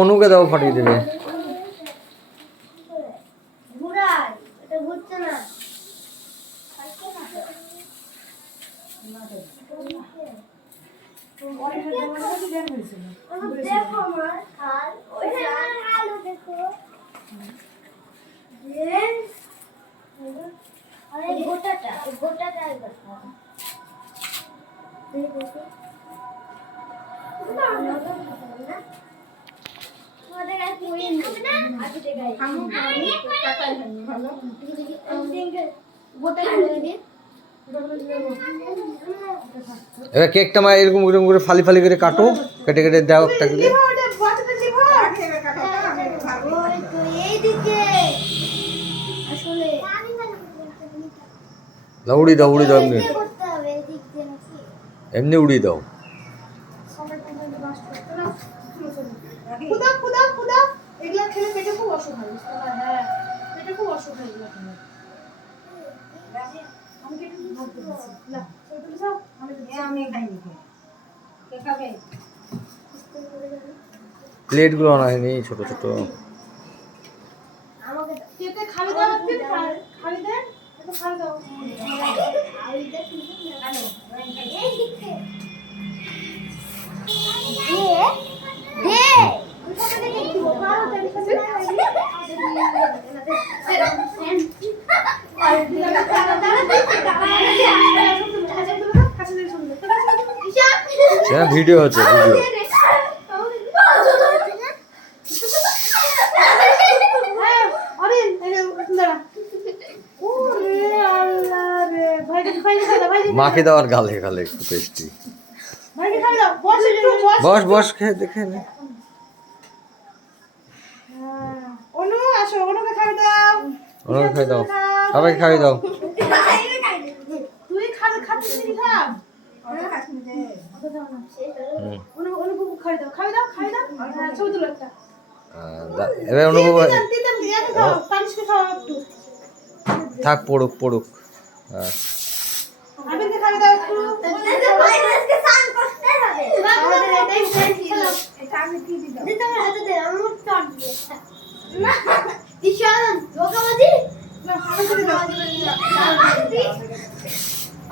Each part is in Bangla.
অনুকে দাও ফাটিয়ে দেবে। এবার কেকটা মা এরকম এরকম করে ফালি ফালি করে কাটো, কেটে কেটে দাও একটা করে। উড়ি দাও উড়ি দাও, এমনি এমনি উড়ি দাও। প্লেট গুলো আনা হয়নি ছোট ছোট। ভিডিও হচ্ছে ভিডিও। মাকে দেওয়ার গালে গালে একটু টেস্টি। বস বস খেয়ে দেখে নে। অনুকে খাই দাও, সবাই খাই দাও। এবার অনুভব থাক, পড়ুক পড়ুক।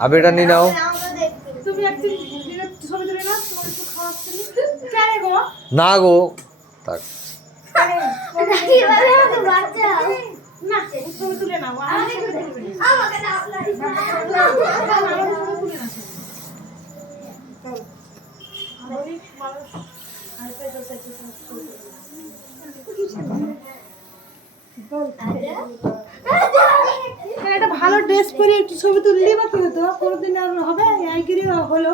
আবেটা নিয়ে নাও। না গো থাক। একটা ভালো ড্রেস পরে একটু ছবি তুললি বা কি হতো, কোনোদিন আর হবে হলো।